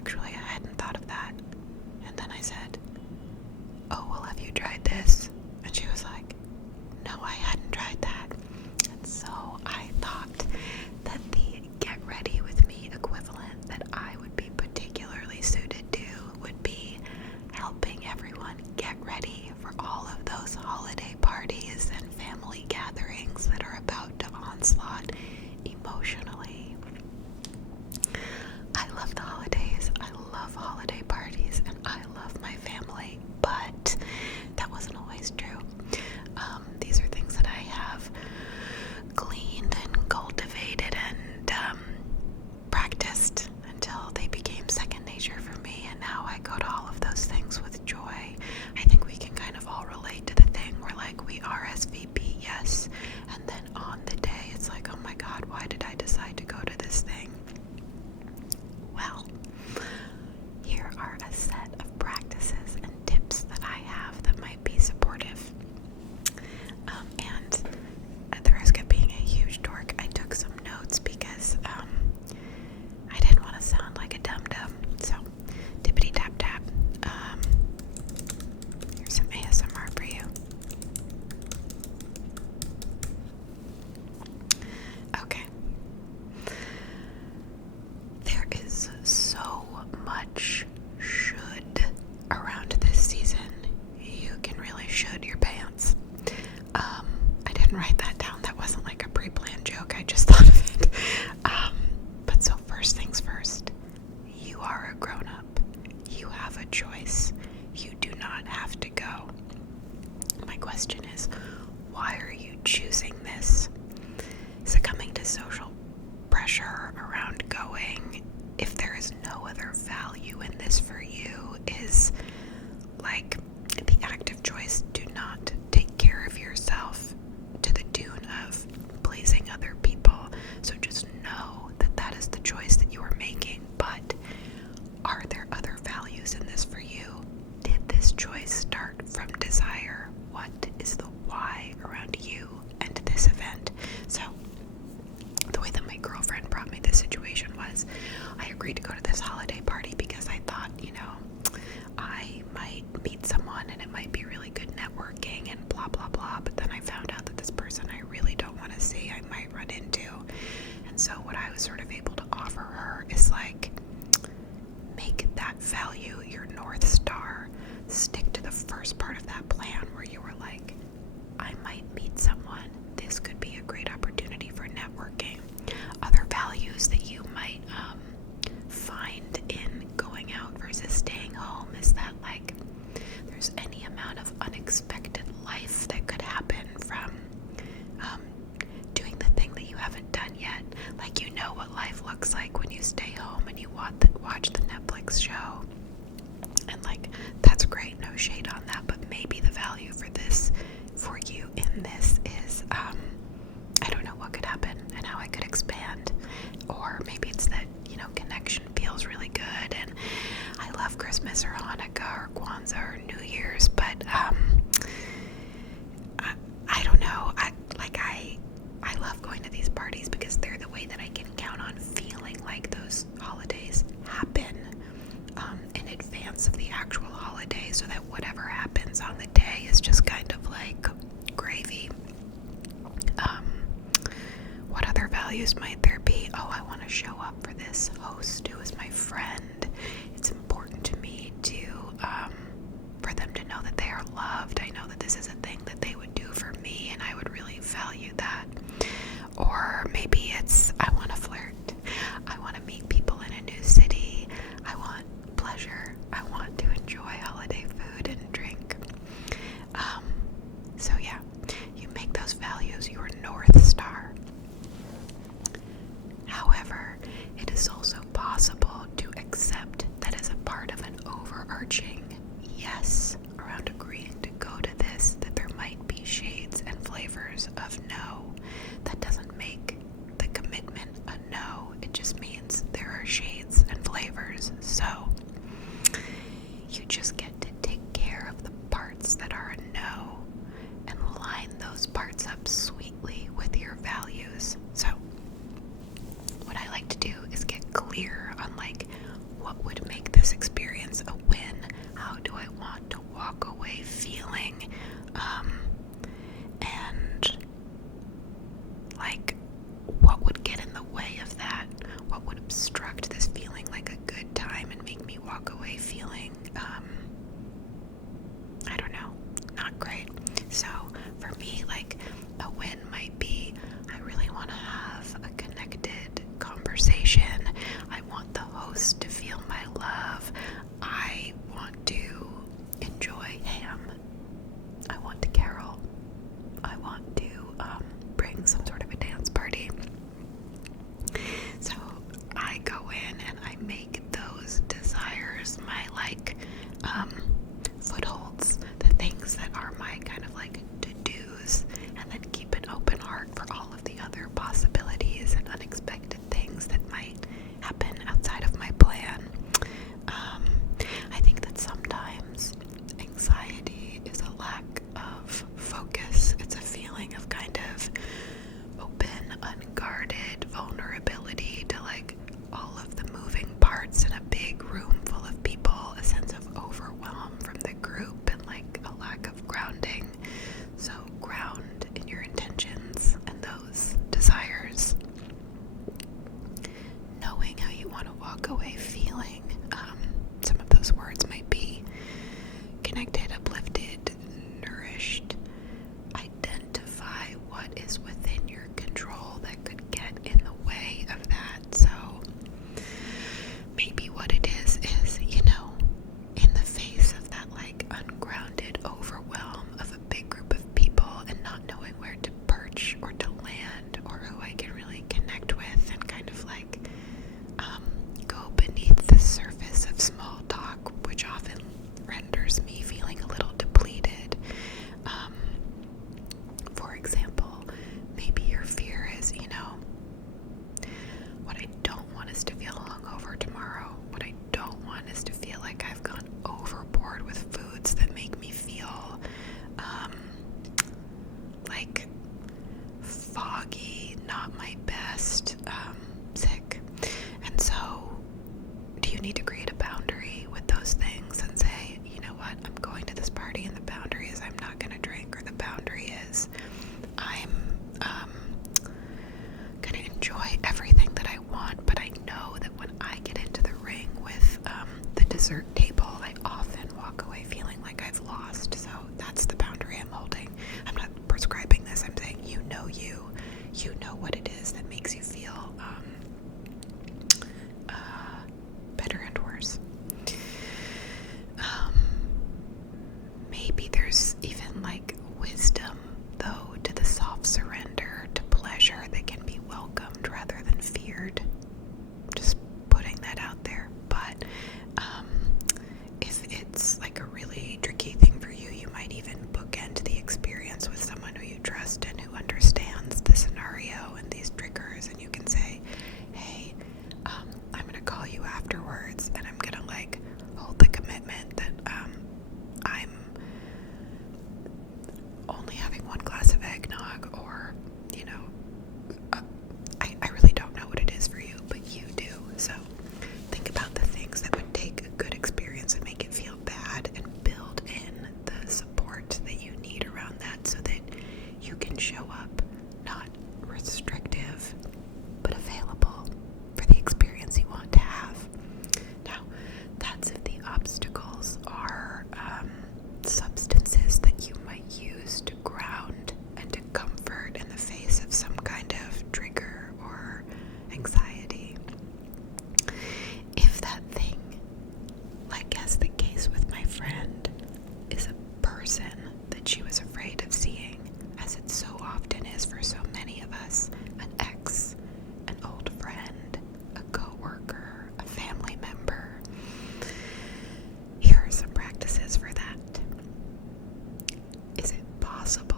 actually, I hadn't thought of that. And then I said, oh, well, have you tried this? And she was like, no, I hadn't tried that. And so I thought that the get ready with me equivalent that I would be particularly suited to would be helping everyone get ready for all of those holiday parties and family gatherings that are about to onslaught emotionally. I love the holidays, I love holiday parties, and I love my family, but that wasn't always true. These are things that I have gleaned and cultivated and practiced until they became second nature for me, and now I go to all of those things with joy. I think we can kind of all relate to the thing where like we RSVP, yes, and then on the day it's like, oh my god, why did I decide to go to this thing? Well, here are a set of practices and tips that I have that might be supportive. And at the risk of being a huge dork, I took some notes because I didn't want to sound like a dum-dum. So, tippity tap tap. Here's some ASMR for you. Okay. There is so much should around this season. You can really should your pants. I didn't write that down. That wasn't like a pre-planned joke. I just thought of it. But so first things first, you are a grown-up. You have a choice. You do not have to go. My question is, why are you choosing this? Succumbing to social pressure around going, if there is no other value in this for you, is like the active choice. Do not take care of yourself to the tune of pleasing other people. So just know that that is the choice that you are making. But are there other values in this for you? Did this choice start from desire? What is the why around you and this event? So the way that my girlfriend brought me this situation was, I agreed to go to this holiday party because I thought, I might meet someone and it might be really good networking and blah blah blah, but then I found out that this person I really don't want to see, I might run into. And so what I was sort of able to offer her is like, make that value your North Star. Stick to the first part of that plan where you were like, I might meet someone, this could be a great opportunity for networking. Other values that you might find in going out versus staying home is that like there's any amount of unexpected life that could happen from doing the thing that you haven't done yet. Like, you know what life looks like when you stay home and you watch the Netflix show, and like that's great, no shade on that, but maybe the value for you in this is I don't know what could happen and how I could expand. Or maybe it's that, connection feels really good and I love Christmas or Hanukkah or Kwanzaa or New Year's, but I don't know. I love going to these parties because they're the way that I can count on feeling like those holidays happen in advance of the actual holiday, so that whatever happens on the day is just kind of like gravy. What other values might there be? Oh, I want to show up for this host who is my friend. It's important to me to for them to know that they are loved. I know that this is a thing that they would do for me, and I would really value that. Or maybe it's, I want to flirt. I want to meet people in a new city. I want pleasure. I want to enjoy holiday food and drink. So yeah, you make those values your North Star. However, it is also possible to accept that as a part of an overarching yes around agreeing to go to this, that there might be shades and flavors of no. That doesn't make the commitment a no, it just means there are shades and flavors. So you just get to take care of the parts that are a no and line those parts up sweetly with your values. So what I like to do is get clear on like what would make walk away feeling, I don't know, not great. So for me, like, a win might be, I really want to have a connected conversation. I want the host to feel my love. I want to enjoy ham. I want to carol. I want to bring some sort of a dance party. So I go in and I make those desires my footholds, the things that are my kind of like to-dos, and then keep an open heart for all of the other possibilities and unexpected things that might happen outside of my plan. I think that sometimes anxiety is a lack of focus. It's a feeling of kind of open, unguarded vulnerability to like all of the moving parts in a big room full of people, a sense of overwhelm from the group, and like a lack of grounding. So ground in your intentions and those desires. Knowing how you want to walk away feeling. Some of those words might be connected, uplifted, nourished. Identify what is within your control that could get in the way of that. So maybe what it is, in the face of that like ungrounded overwhelm of a big group of people and not knowing where to perch or to land or who I can really connect with, and kind of like go beneath the surface of small talk, which often renders me feeling a little depleted. For example, maybe your fear is, what I don't want is to feel hungover tomorrow. What I don't want is to feel like I've gone overboard with foods that make me feel like foggy, not my best, sick. And so, do you need to create a boundary with those things and say, you know what, I'm going to this party and the boundary is I'm not going to drink, or the boundary is I'm going to enjoy everything that I want, but I know that when I get into the ring with the dessert table, I often walk away feeling like I've lost. So that's the boundary I'm holding. I'm not prescribing this. I'm saying you know what it is that makes you feel better and worse. Maybe there's even like wisdom, though, to the soft surrender to pleasure that can be welcomed rather than feared. Just putting that out there. But if it's like a really tricky thing for you, you might even bookend the experience with someone who you trust and who understands the scenario and these triggers, and you can say, hey, I'm gonna call you afterwards, and I'm gonna like hold the commitment that I'm only having one glass of eggnog, or I really don't know what it is for you, but you do. So think about the things that would take a good experience and make it feel bad, and build in the support that you need around that so that you can show up not restrictive but available for the experience you want to have. Now, that's if the obstacles are substances that you might use to ground and to comfort in the face of some kind of trigger or anxiety. If that thing, like as the case with my friend, is a person that she was afraid of seeing, as it so often is for so many of us, an ex, an old friend, a coworker, a family member, here are some practices for that. Is it possible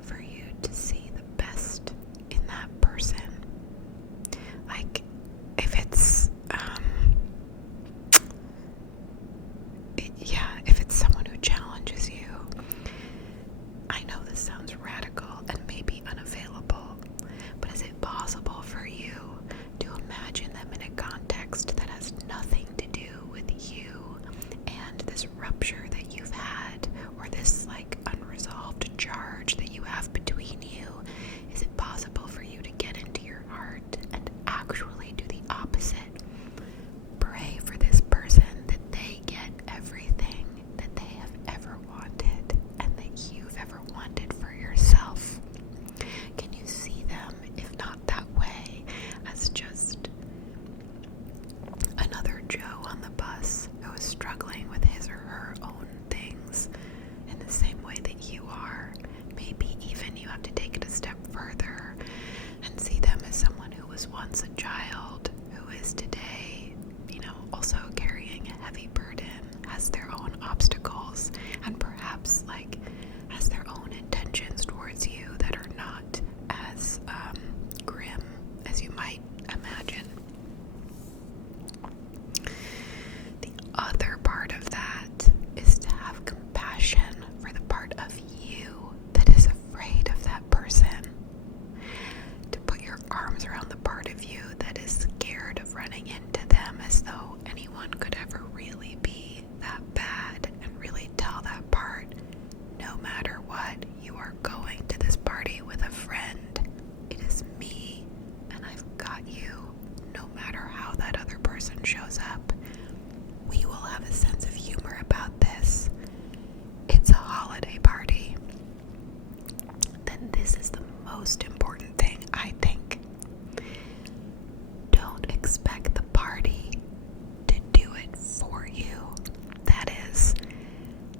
for you to see the best in that person? Like, if it's if it's someone who challenges you. I know this sounds radical and maybe unavailable, but is it possible for you to imagine them in a context that has nothing to do with you and this rupture that you've had, or this like unresolved charge that you have between you? Is it possible for you to get into your heart and actually do the opposite? Pray for this person that person shows up. We will have a sense of humor about this. It's a holiday party. Then this is the most important thing, I think. Don't expect the party to do it for you. That is,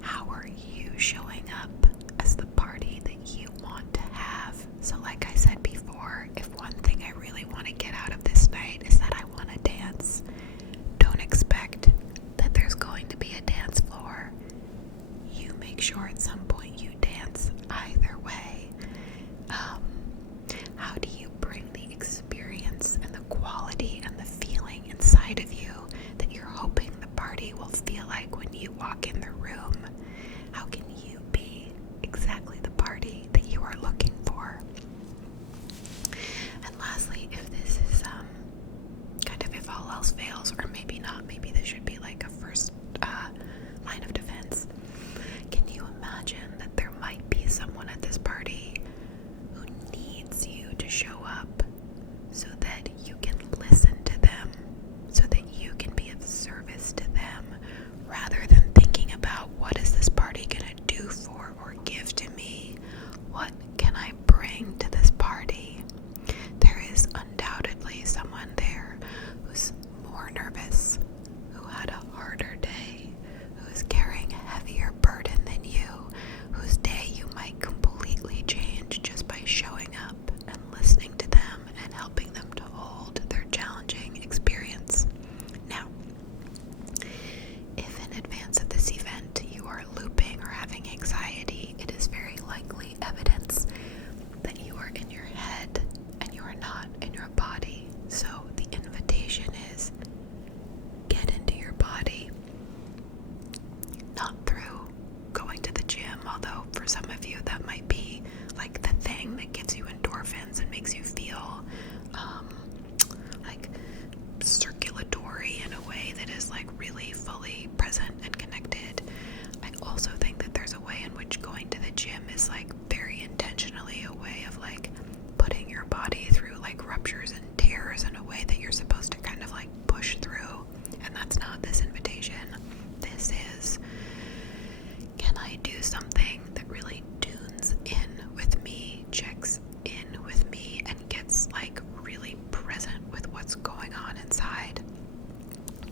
how are you showing up as the party that you want to have? So like I said before, if one thing I really want to get out of this night is that I want to dance, don't expect that there's going to be a dance floor. You make sure at some point you dance either way. How do you bring the experience and the quality and the feeling inside of you that you're hoping the party will feel like when you walk in the room? How can you be exactly the party that you are looking for? And lastly, if this is kind of if all else fails, or maybe not, maybe this should be like a first line of defense. Can you imagine that there might be someone at this party who needs you to show up so that you can listen to them, so that you can be of service to them, rather than thinking about what is this party gonna do for or give to me? What can I bring to this party? There is undoubtedly someone there who's more nervous, who had a harder day, who's carrying a heavier burden than you, whose day you might completely change just by showing up and listening to them and helping them to hold their challenging experience. Now, if in advance of this event you are looping or having anxiety, it is very likely evidence that you are in your head and you are not in your body. So the invitation is, get into your body. Not through going to the gym, although for some of you that might be like the thing that gives you endorphins and makes you feel like circulatory in a way that is like really fully present and connected. I also think that there's a way in which going to the gym is like very intentionally a way of like putting your body through like ruptures and tears in a way that you're supposed to kind of like push through. And that's not this invitation. This is, can I do something that really tunes in with me, checks in with me, and gets like really present with what's going on inside,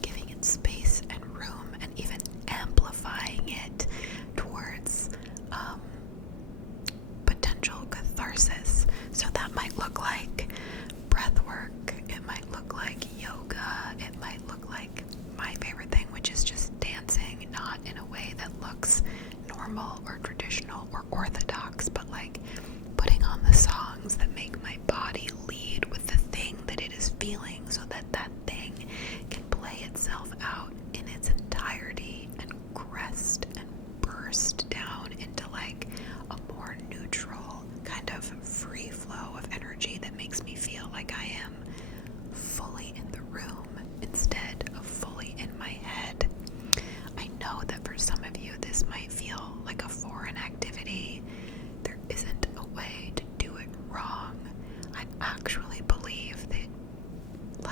giving it space and room and even amplifying it towards potential catharsis. So that might look like breath work, it might look like yoga, it might look like my favorite thing, which is just dancing, not in a way that looks normal or traditional or orthodox, but like putting on the songs that make my body lead with the thing that it is feeling, so that that thing can play itself out in its entirety and crest and burst down into like a more neutral kind of free flow of energy that makes me feel like I am fully in the room instead of fully in my head. I know that for some of you this might feel like a foreign activity. There isn't a way to do it wrong. I actually believe that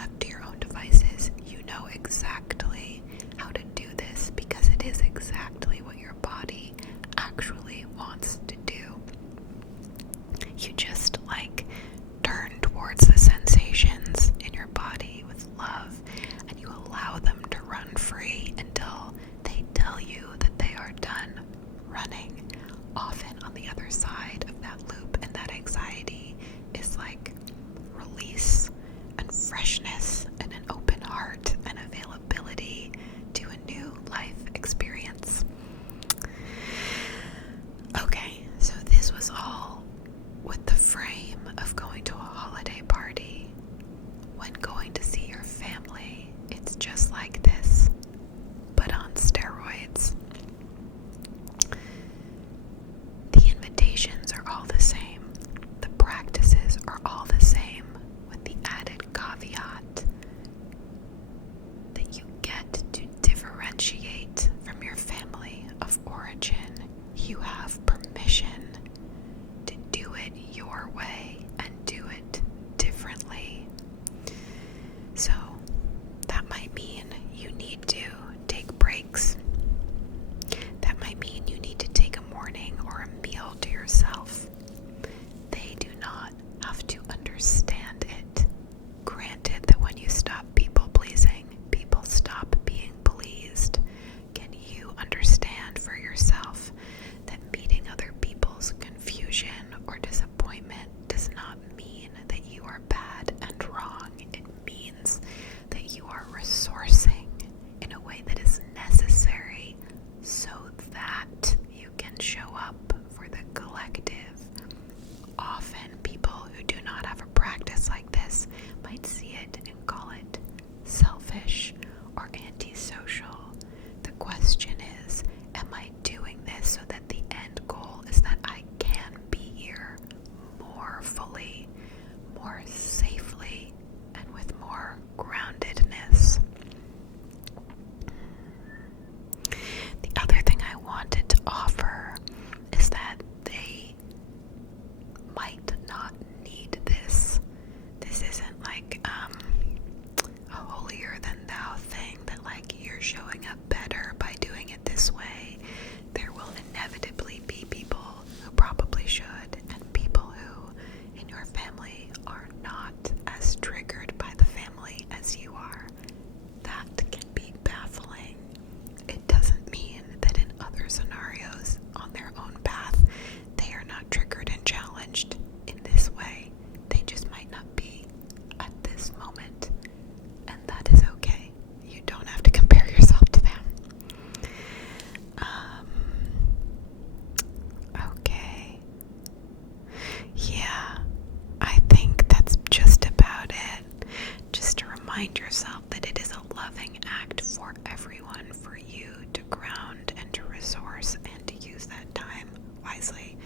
remind yourself that it is a loving act for everyone for you to ground and to resource and to use that time wisely,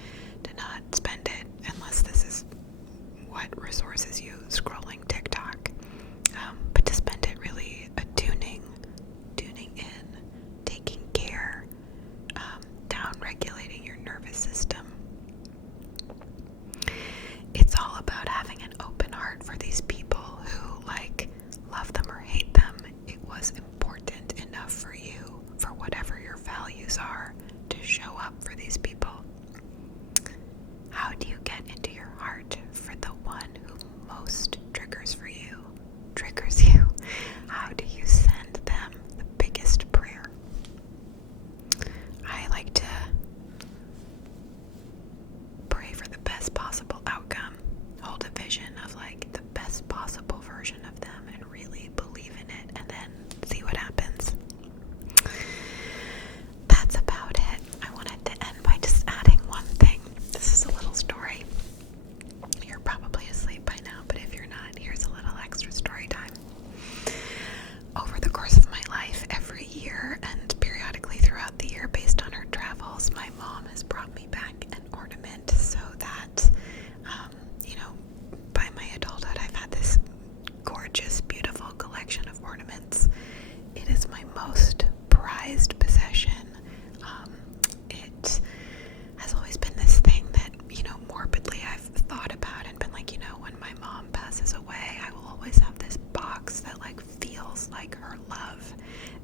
to not spend it unless this is what resources you scrolling TikTok, but to spend it really tuning in, taking care, down regulating your nervous system. It's all about having an open heart for these people who, like, love them or hate them. It was important enough for you, for whatever your values are, to show up for these people. How do you get into your heart for the one who most triggers you? How do you send them the biggest prayer? I like to pray for the best possible outcome, hold a vision of like the best possible version of them and really believe in it, and then see what happens. That's about it. I wanted to end by just adding one thing. This is a little story. You're probably asleep by now, but if you're not, here's a little extra story time. Over the course of my life, every year and periodically throughout the year, based on her travels, my mom has brought me back an ornament so that, by my adulthood, I've had this gorgeous, beautiful collection of ornaments. It is my most prized possession. It has always been this thing that, morbidly I've thought about and been like, when my mom passes away, I will always have this box that like feels like her love,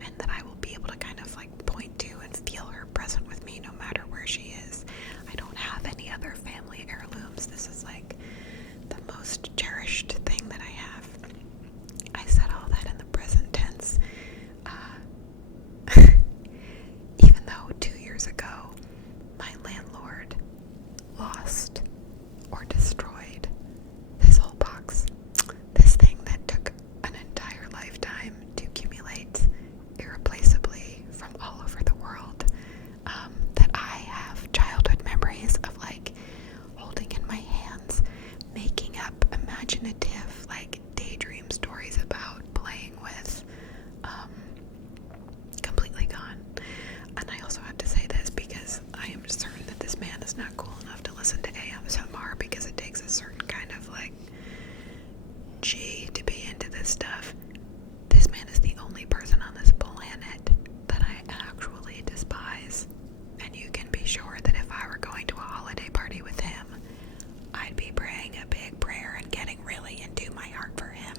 and that I will be able to kind of like point to and feel her present with me no matter where she is. I don't have any other family heirlooms. This is like the most cherished thing that I have. I said all that in the present tense. Even though 2 years ago, my landlord lost or destroyed this whole box. This thing that took an entire lifetime to accumulate irreplaceably from all over the world, that I have childhood memories of like holding in my hands, making up imaginative like daydream stories about, playing with, completely gone. And I also have to say this because I am certain that this man is not cool enough to listen to ASMR, because it takes a certain kind of like G to be into this stuff. This man is the only person on this planet that I actually despise, and you can be sure that if I were going to a holiday party with him, I'd be praying a big prayer and getting really into my heart for him.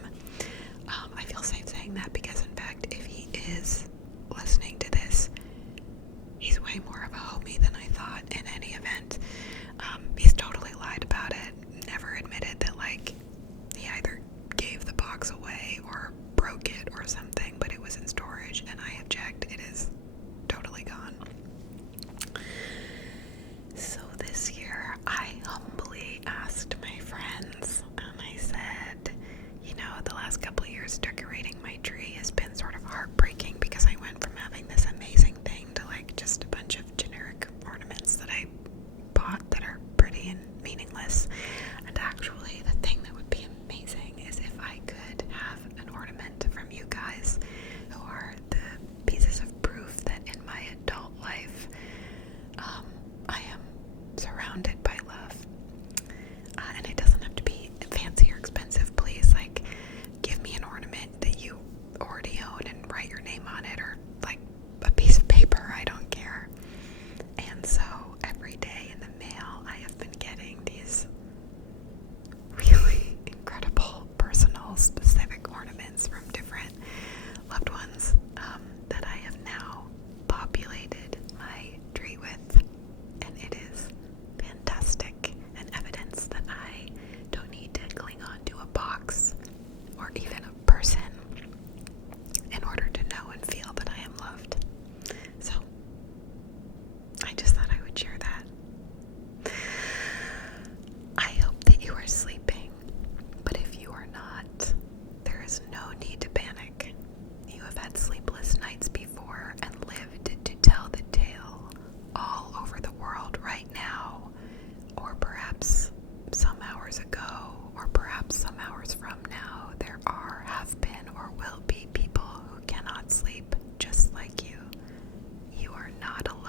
I feel safe saying that because, in fact, if he is listening to this, he's way more of a homie than I thought in any event. He's totally lied about it, never admitted that like he either gave the box away or broke it or something, but it was in storage and I have checked. It is totally gone. So this year I humbly asked my friends, and I said, the last couple of years decorating my tree has been sort of heartbreaking because I went from having this amazing thing to like just a bunch of generic ornaments that I bought that are pretty and meaningless. And actually the thing that would be amazing is if I could have an ornament from you guys, who are the pieces of proof that in my adult life I am surrounded by love. And it doesn't have to be fancy or expensive. Please, like, give me an ornament that you already sleep just like you. You are not alone.